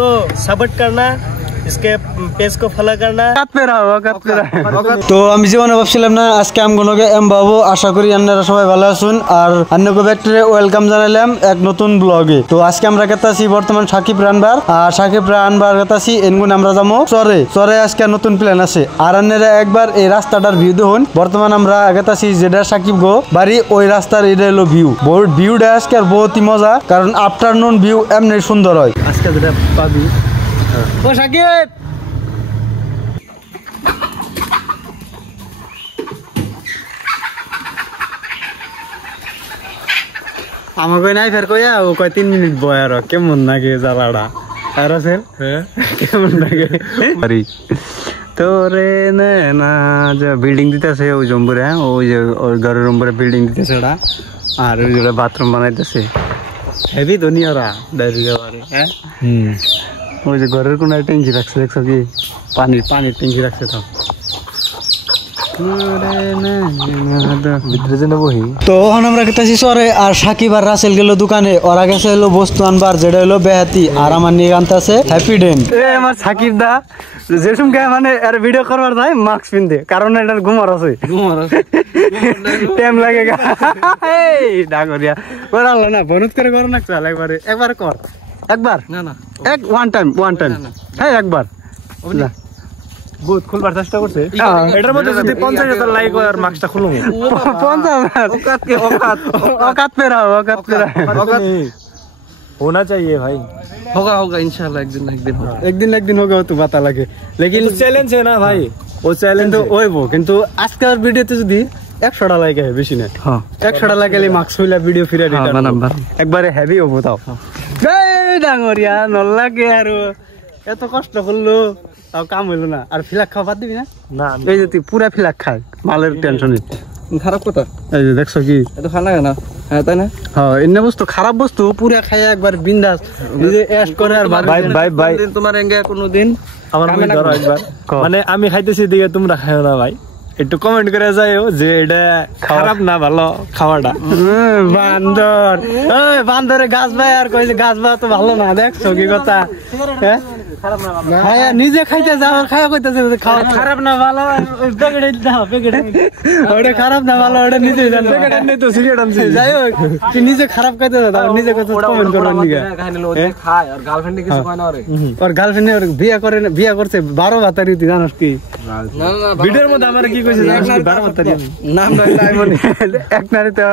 तो सपोर्ट करना, इसके पेज को फॉलो करना। তো আমি জীবনে ভাবছিলাম না আজকে আমগুলোকে এম বাবু, আশা করি আপনারা সবাই ভালো আছেন। আর অন্যকে ব্যাকটেরিয়া ওয়েলকাম জানাইলাম এক নতুন ব্লগে। তো আজকে আমরা গেতাছি বর্তমান সাকিব রানবার, আর সাকিব রানবার গেতাছি এনগুন আমরা যাবো চরে। চরে আজকে নতুন প্ল্যান আছে। আর আপনারা একবার এই রাস্তাটার ভিউ দেখুন। বর্তমান আমরা গেতাছি যেটা সাকিব গো বাড়ি, ওই রাস্তার এটা হলো ভিউ। ভিউটা আজকে আর বহুতই মজা, কারণ আফটারনুন ভিউ এমনি সুন্দর হয়। আজকে যেটা পাবি ও সাকিব, আমাকে নাই ফের কইয়া ও কয় 3 মিনিট বয়। আর কেমন লাগে জ্বালাটা আর আছে কেমন লাগে তোরে না যে বিল্ডিং দিতেছে ওই জম্বুরে, ওই যে ওই ঘরের নম্বরে বিল্ডিং দিতেছে ওরা। আর ওই যে বাথরুম বানাইতেছে হেভি দুনিয়ারা দাঁড়ি যাওয়ারে। হ্যাঁ ওই যে ঘরের কোন ট্যাঙ্কি রাখছে, দেখছো কি পানির ট্যাঙ্কি রাখছে। তো আমরা গেছি চরে, আর সাকিব আর রাসেল গেল দোকানে। ওরা গেছে হলো বস্তু আনবার, যেটা হলো বেহাতি। আর আমার নিয়ে আনতেছে হ্যাপি ডেন। আমার সাকিব দা যেসম মানে আর ভিডিও করবার যায় মাস্ক পিনতে, কারণ এটার ঘুমার আছে টাইম লাগে ডাকরিয়া করালো না। বনুত করে করো না, চল একবার কর, একবার না ওয়ান টাইম হ্যাঁ একবার বহুত খুলবার চেষ্টা করছে। এটার মধ্যে যদি 50,000 লাইক হয় আর মার্কসটা খুলুম 50,000 औकात पे रहो होना चाहिए भाई। होगा इंशाल्लाह एक दिन होगा तो पता लगे। लेकिन चैलेंज है ना भाई, वो चैलेंज तो ওইবো। কিন্তু আজকের ভিডিওতে যদি 100টা লাইক হয়, বেশি না 100টা লাইক হলে মার্কস হইলা ভিডিও ফিরে দিতে একবারে হেভি হবো। তাও এই ডাঙরিয়া নলাগে আর এত কষ্ট করলো তাও কাম হইলো না। আর ফিলাক খাওয়া বাদ দিবি না? এই যে তুই পুরা ফিলাক খায়, মালের টেনশনে খারাপ কথা। এই যে দেখছো কি এত খানা না, হ্যাঁ তাই না? হ্যাঁ এনে বস্তু খারাপ বস্তু পুরা খাইয়া একবার বিন্দাস নিজে এশ করে। আর ভাই তোমার এঙ্গে কোনোদিন আমার মনে ধরো একবার, মানে আমি খাইতেছি দিকে তোমরা খাও না ভাই, একটু কমেন্ট করে যাইও যে এটা খারাপ না ভালো খাওয়াটা। বান্দর বান্দরে গাছ ভাই আর কইছে গাছ ভাই তো ভালো না, দেখছো কি কথা? হ্যাঁ নিজে খাইতে যাও, খাওয়া কইতেছে খারাপ না ভালো, প্যাকেটে দাও প্যাকেটে। ওটা খারাপ না ভালো ওটা নিজে জানো, প্যাকেটে নেই তো সিগারেট আনছি। যাই হোক তুই নিজে খারাপ খাইতে দাও, নিজে কথা কমেন্ট করবেন নিগা। খায় আর গার্লফ্রেন্ডে কিছু কয় না। ওর গার্লফ্রেন্ডে বিয়ে করছে 12 ভাতারি, তুই জানোস কি? না ভিডিওর মধ্যে আমার কি কইছে জানিস কি? 12 ভাতারি নাম লইলে আইমনি এক নারী তো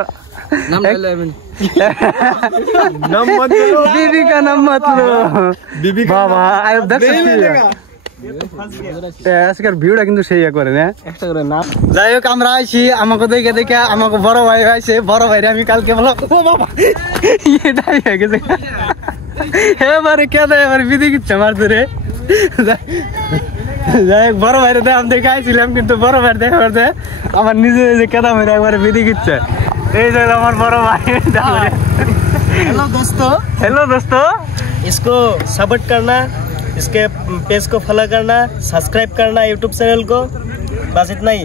নাম লইলে আইমনি নাম মত লো, बीबी का नाम मत लो, बीबी বাবা আই দেখছিস আজকের ভিডিওটা কিন্তু সেই করে না একটা করে নাম। যাই হোক আমরা আইছি, আমাকে দেখে আমাকে বড় ভাই আইছে। বড় ভাইরে আমি কালকে বলো ও বাবা এটাই হয়ে গেছে এবারে কে দেয় এবারে বিধি কিচ্ছে আমার ধরে। যাই হোক বড় ভাইরে আমি দেখে আইছিলাম, কিন্তু বড় ভাই দেখা করতে আমার নিজে যে কেদা মেরে একবারে বিধি কিচ্ছে। এই যে আমার বড় ভাই। हेलो दोस्तों इसको सपोर्ट करना, इसके पेज को फॉलो करना, सब्सक्राइब करना यूट्यूब चैनल को, बस इतना ही।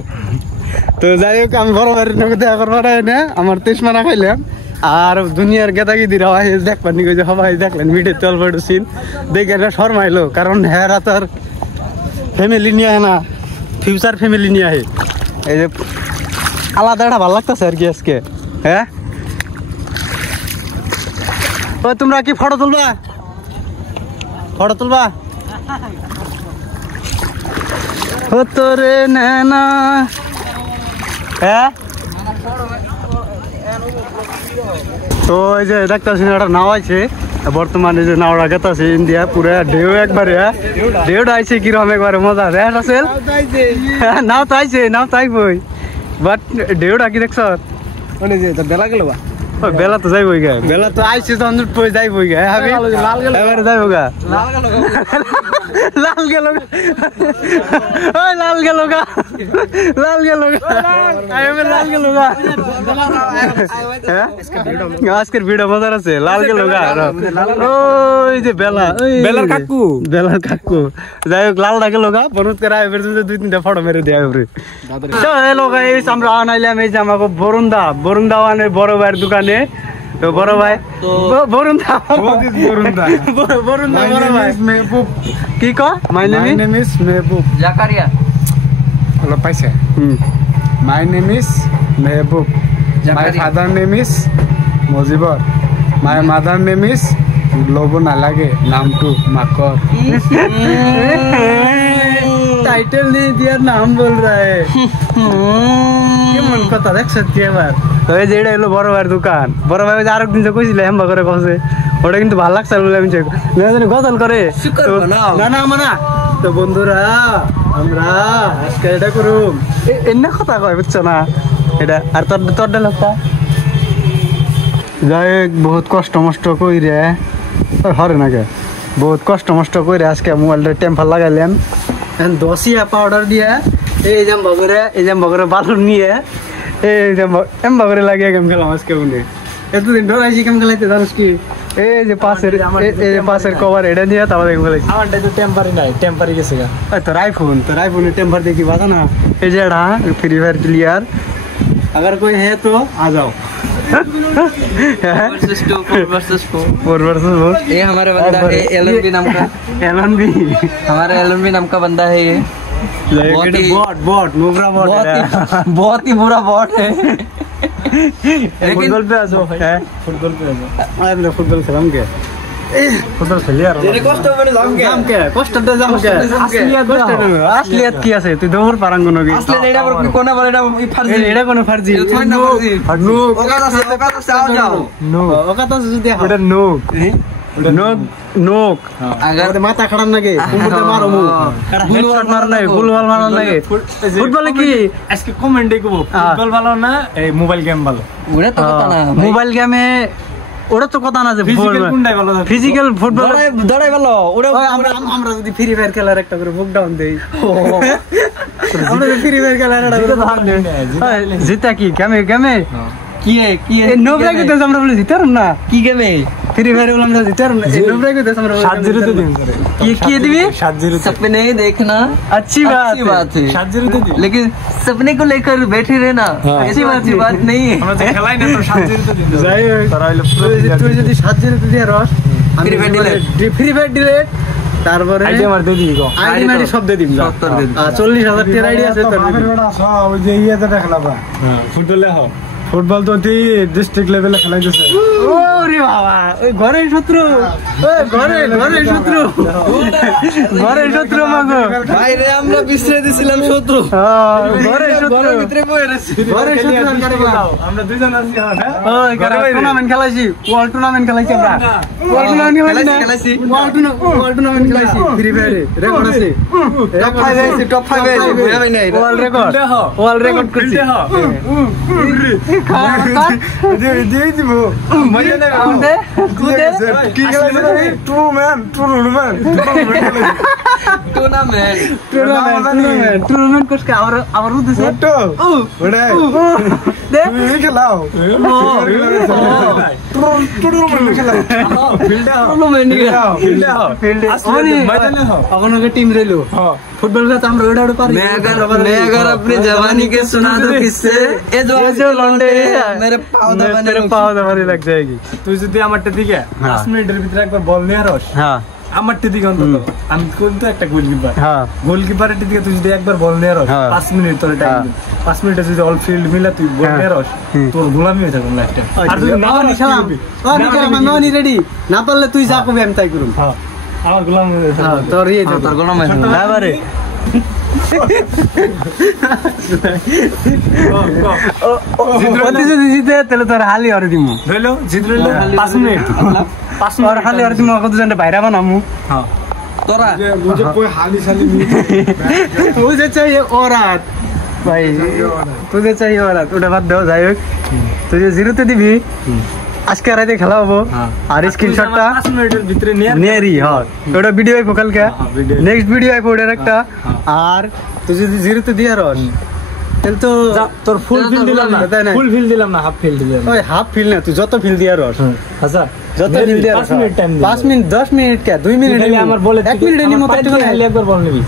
তো যাই হোক আমি বড় ভাইয়ের নগে দেখা করবার না আমার 23 মানা খাইলাম। আর দুনিয়ার গেদাগি দিরা হয় দেখবার নি কইছে সবাই দেখলেন ভিডিও চলবার সিন দেখে না শর্মাইলো, কারণ হেরা তার ফ্যামিলি নিয়ে না, ফিউচার ফ্যামিলি নিয়ে আহে। এই যে আলাদা একটা ভালো লাগতেছে আর কি আজকে। হ্যাঁ তোমরা কি ফটো তুলবা? তোরে না হ্যাঁ। তো এই যে দেখতেছি একটা নাও আছে বর্তমানে, যে নাওড়া গেতাছে ইন্ডিয়া পুরা ঢেউ একবারে। ঢেউটা আইছে কিরকম একবারে মজা দেখ আসেল। নাও তো আইবই, বাট ঢেউটা কি দেখছ? বেলা গেল বেলা তো যাইবই গা, বেলা তো আইছে তো যাইবই গা। এবারে যাইবো গা, লাল গেল গা আজকের ভিডিও মজার আছে। লাল গেল গা ওই যে বেলার কাকু যাই হোক লালটা গেল গা বরুদ করে 2-3টা ফটো মেরে দেয়। আমরা আনাইলাম এই যে আমাকে বরুন্দা বড় ভাইয়ের দোকানে তো বড় ভাই বরুণ দা বড় ভাই কি কো my name is Mehboob Zakaria হলো পাইছে my name is Mehboob my father name is Mujibur my mother name is লোভ না লাগে নামটু মাকর टाइटल नहीं दिया नाम बोल रहा है কেমন কথা দেখছ তুই এবার ওই যে এটা হলো বড় ভাইয়ের দোকান বড় ভাই যে আরেকদিন যে কইছিল হেম্বা করে কইছে ওটা কিন্তু ভালো লাগছে বলে আমি জানি গজল করে না না মানা তো বন্ধুরা আমরা আজকে এটা করুম এন্না কথা কয় বুঝছো না এটা আর তোর ডায়লগটা যাই বহুত কষ্ট মষ্ট কইরে হরে নাকি বহুত কষ্ট মষ্ট কইরে আজকে মোবাইলটা টেম্পার লাগাইলেন দশিয়া পাউডার দিয়ে এই জাম বগরে বালুন নিয়ে এই জাম বগরে লাগিয়ে গেম খেলাম আজকে উনি এতদিন ডরাইছি গেম খেলাইতে জানিস কি এই যে পাশের কভার এটা দিয়ে তারপর গেম খেলাইছি আমারটা তো টেম্পারি নাই টেম্পারি গেছে তোর আইফোনের টেম্পার দেখি বাজা না এই যে এটা फ्री फायर प्लेयर अगर कोई है तो आ जाओ वर्सेस 4 ये हमारे बंदा है एलएनबी नाम का एलएनबी हमारा एलएनबी नाम का बंदा है ये बॉट नुब्रा बॉट बहुत ही बुरा बॉट है फुटबॉल पे आ जाओ फुटबॉल पे आ जाओ मैं फुटबॉल खेलम के फुटबल খেলি আর এর কষ্ট মানে জাম কে কষ্টটা জাম কে আসলিয়াত কি আছে তুই দৌড় পারাঙ্গন কি আসলে এটা কি কোনা বলে এটা ফারজি এটা কোন ফারজি নো ওকাতা সে আ যাও নো ওকাতা যদি এটা নো নোক নোক আগে মাথা খাড়ান নাকি কুমুতে মারো মু হেডশট মার নাই গোল মারন নাই ফুটবলে কি আজকে কমেন্টে কইবো ফুটবল ভালো না এই মোবাইল গেম ভালো ওটা তো কথা না মোবাইল গেমে ওটা তো কথা না যে ফিজিক্যাল ফুটবল দড়াই ভালো ওটা আমরা যদি ফ্রি ফায়ার খেলার একটা করে বুক ডাউন দেই আমরা যদি ফ্রি ফায়ার খেলার একটা করে জিতা কি গেমে কি নোবরা কি দেশ আমরা বলে জিতারম না কি গেমে फ्री फायर वाला আমরা জিতারম না নোবরা কি দেশ আমরা 7-0 তে দিন কি দিবি 7-0 सपने देखना अच्छी बात है 7-0 তে দিন लेकिन सपने को लेकर बैठे रहना ऐसी बात नहीं है আমরা তো খেলাই না তো 7-0 তে দিন যাই তারা হলো তুই যদি 7-0 তে দিয়ে রস ফ্রি ফায়ার ডিলেট তারপরে আইডি মার দে দিবি গো আইডি মারি সব দে দিবি 40000 টির আইডি আছে তোর ওই যে ইয়েতে খেলাবা হ্যাঁ ফুটবলে হ ফুটবল তো তুই ডিস্ট্রিক্ট লেভেলে খেলাইতেছে ওরে বাবা ওই ঘরের শত্রু মাগো ভাই রে আমরা বিছরে দিছিলাম শত্রু ঘরের ভিতরে বইরে আছি ঘরের শত্রু আমরা দুইজন আছি হ্যাঁ ওই টুর্নামেন্ট খেলাইছি ওয়ার্ল্ড টুর্নামেন্ট খেলাইছি আমরা ওয়ার্ল্ড টুর্নামেন্ট খেলাইছি ওয়ার্ল্ড টুর্নামেন্ট খেলাইছি ফ্রি ফায়ারে রেকর্ড আছে টপ 5 আছে বুঝা ভাই নাই ওয়ার্ল্ড রেকর্ড করছি দিয়ে দিব মজা না কুদে কি খেলাইছে টুর্নামেন্ট করছে আবার উদ্দেশ্য তো ওরে দে তুমি খেলাও টুর্নামেন্ট খেলাও ফিল্ডে ময়দানে हो अगनों टीम रेलो फुटबॉल का तो हम रोड पर मैं अगर अपनी जवानी के सुना दो किससे ये जो लौंडे मेरे पाव दबाने लग जाएगी তুই যদি আমারটা দিকে 5 মিনিটের ভিতরে একবার বল নিয়ে আসস হ্যাঁ আমারটা দিকে অন্তত আমি কিন্তু একটা গোলকিপার হ্যাঁ গোলকিপারের দিকে তুই যদি একবার বল নিয়ে আসস 5 মিনিট তোর টাইম 5 মিনিটে যদি অল ফিল্ড মিলা তুই বল নিয়ে আসস তোর গোলামি হয়ে যাবে লাইফ টাইম আর তুই না খেলাম আমি রেডি না পারলে তুই যা করবি আমি তাই করব হ্যাঁ আমার গোলামি হ্যাঁ তোর ইয়ে তোর গোলামি হ্যাঁ বারে জিতে তাহলে তোর হালি আর দিমু ধইলো জিতলো 5 মিনিট 5 মিনিট হালি আর দিমু কত জনটা বাইরে বানামু हां তোরা मुझे कोई हाली साली मुझे चाहिए औरत भाई तुझे चाहिए औरत ওটা বাদ দাও যাই হোক তুই যে জিরোতে দিবি আজকে রাতে খেলা হবো আর স্ক্রিনশটটা 5 মিনিটের ভিতরে নিয়ারি হ্যাঁ ওটা ভিডিও আইবো কালকে নেক্সট ভিডিও আইবো ওটার একটা আর তুই যদি জিরোতে দিয়া রস তাহলে তো তোর ফুল ফিল দিলাম না ফুল ফিল দিলাম না হাফ ফিল দিলাম ওই হাফ ফিল না তুই যত ফিল দিয়া রস আচ্ছা যত ফিল দিয়া 5 মিনিট টাইম 5 মিনিট 10 মিনিট কে 2 মিনিট আমার বলে 1 মিনিট এনি মত একটু খালি একবার বল নিবি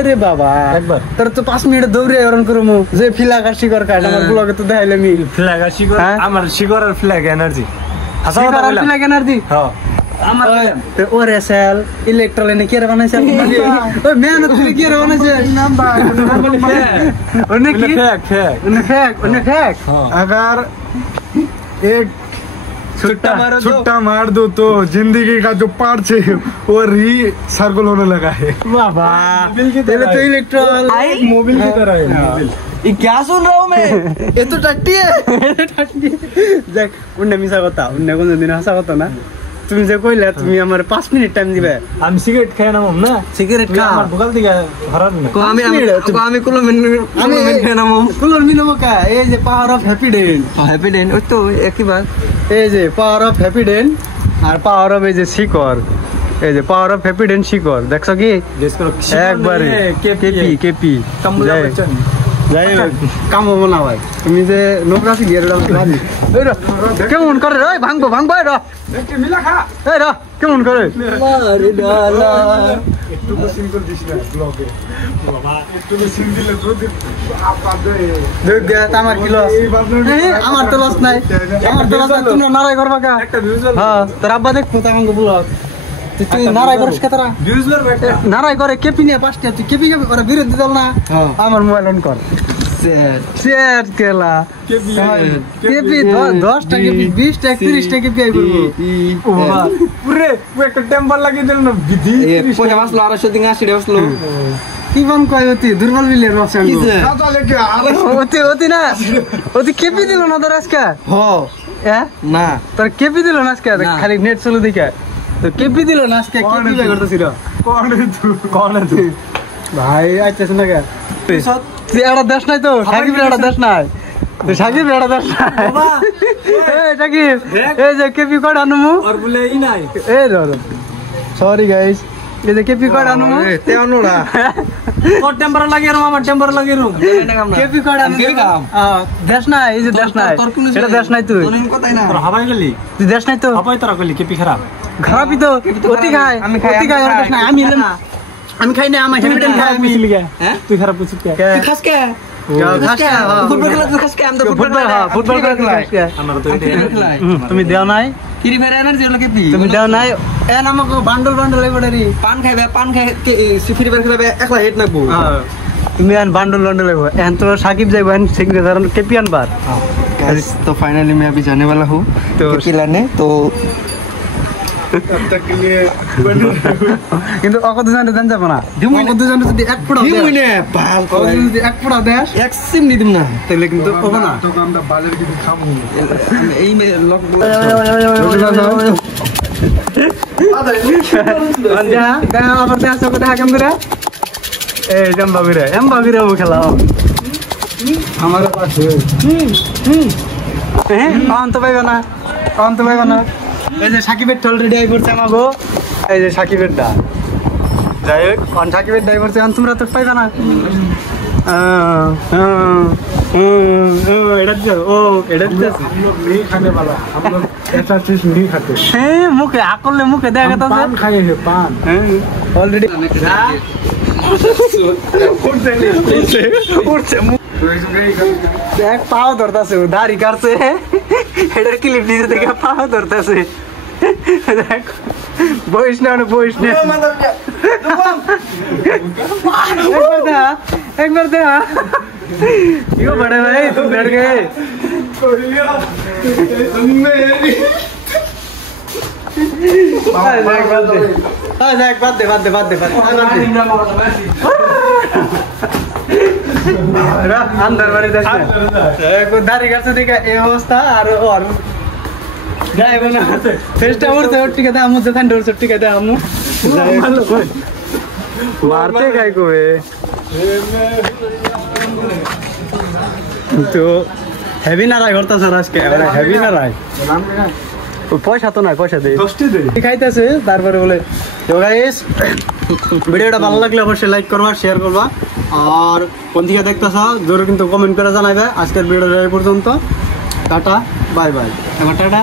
আরে বাবা একবার তোর তো 5 মিনিট দৌড়ে অরন করমু যে ফিলাগার শিকর কাট আমার ব্লগে তো দেখাইলাম ফিলাগার শিকর আমার শিকর আর ফিলাগ এনার্জি এনার্জি ওর এসএল ইলেকট্রনিক কি রে বানাইছে ওই মেহনত করে কি রে বানাইছে অনেক কি ফেক अगर एक छुट्टा मार दो तो जिंदगी का जो पार्ट है वो री सर्कल होने लगा है बाबा तेरे तो इलेक्ट्रॉन मोबिल की तरह है ये क्या सुन रहा हूँ मैं? ये तो टट्टी है। দেখ উন্নে মিছা কথা উন্নে কোন দিন হাসা কথা না তুমি যে কইলা তুমি আমার 5 মিনিট টাইম দিবে আমি সিগারেট খাই না মাম না সিগারেট খা আমার ভোকাল দিকে ধরার না আমি কুলো মেন নাম কুলোর মিনবো কা এই যে পাওয়ার অফ হ্যাপি ডেন হ্যাপি ডেন ওই তো একই বাত এই যে পাওয়ার অফ হ্যাপি ডেন আর পাওয়ার অফ এই যে শিকর এই যে পাওয়ার অফ হ্যাপি ডেন শিকর দেখছো কি একবারে কেপি যাই কাম হবো না ভাই তুমি যে নৌকা গিয়ে কেমন করে রে ভাঙবো এই র কেমন করে আমার কি লস আমার তো লস নাই তোমরা নারাই করবা কা হ্যাঁ তোর আব্বা দেখবো তো আমাকে বলো তুই নারাই করিস কেতরা নারাই করে কেপি নিয়ে 5টা তুই কেপি করে বিরোধী দল না আমার মোবাইল অন কর সেট কেলা কেপি 10টা কেপি 20টা 30টা কেপি আই করব পুরে একটা টেম্পার লাগিয়ে দিল না বিধি পয়সা মাসলো 280 দিন 80 আসলো কি বন কয় অতি দুর্বল বিলে রসায়ন তাহলে কি আর অতি না অতি কেপি দিল না তোর আজকে না তোর কেপি দিল না আজকে খালি নেট চলে দেখে তো কেপি দিল না আজকে কেপি বে করতেছিল কোন তুই ভাই আইতেছ না কে তুই একটা দেশ নাই তো সাকিব একটা দেশ নাই তুই সাকিব একটা দেশ নাই এই সাকিব এই যে কেপি কোড আনুমু আর বলে ই নাই এই ধর সরি গাইস এই যে কেপি কোড আনুমু তে অনুরা তোর টেম্পার লাগিয়ে আর আমার টেম্পার লাগিয়ে রুম কেপি কোড আনুমু দেশ নাই এই যে দেশ নাই এটা দেশ নাই তুই তোর কথাই না তোর হাবাই গেলি তুই দেশ নাই তো হাবাই তোরা কইলি কেপি খারাপ খারাপই তো অতি খাই অতি খাই আর দেশ নাই আমি খাই না আমার হেমিটেন খাই আমি লিগা হ্যাঁ তুই খারাপ বুঝছিস কে তুই খাস কে ফুটবল খেলা তুই খাস কে আমি তো ফুটবল খেলা আমার তো খেলাই তুমি দেও নাই কিরি ফের এনার্জি হলো কেপি তুমি দেও নাই এন আমাকে বান্ডল এবারে পান খাই ফ্রি ফায়ার খেলাবে একলা হেড নাকবো তুমি এন বান্ডল লাগবো এন তো সাকিব যাইবো এন সিগনেচার কেপি আনবার तो फाइनली मैं अभी जाने वाला हूँ तो लाने तो तब तक के लिए কিন্তু অকত জানতে জান যাব না অকত জানতে যদি এক ফোঁটা দেয় দিমুনে পাল যদি এক ফোঁটা দেয় এক সিম নি দিম না তাহলে কিন্তু হবে না तो আমরা বাজার কিছু খাবো এই মে লক আবার দেখা সব দেখা কেমন করে এই এমবাবিরে খেলা हमारे पास है অন্ত পাইবে না এই যে সাকিবের অলরেডি আই পড়ছে আমাগো এই যে সাকিবেরটা যাই হোক সাকিবের ড্রাইভার তোমরা তো পাইবে না हम लोग नहीं खाने वाला हम लोग ऐसा चीज नहीं खाते মুখে আকলে মুখে দেখা তো पान खाए हैं पान অলরেডি দেখ পাও ধরতেছে দাড়ি কাটছে এটার ক্লিপ নিচে থেকে পাও ধরতেছে দেখ বইস না একবার দেখা क्यों बड़े भाई तुम बैठ गए अंदर बड़े दाढ़ी काटते देखा ये अवस्था और যাইবো না চেষ্টা করতে ঠিক আছে আমু যেখান ডোর ঠিক আছে আমু মারতে গাই কবে তো হেভি না রাই করতেছ আজকে হেভি না রাই পয়সা তো নাই পয়সা দেই খাইতেছে তারপরে বলে তো গাইস ভিডিওটা ভালো লাগলে অবশ্যই লাইক করবা শেয়ার করবা আর কোন দিকে দেখতেছ জোরে কিন্তু কমেন্ট করে জানাবে আজকের ভিডিওটা এই পর্যন্ত টাটা বাই বাই টাটা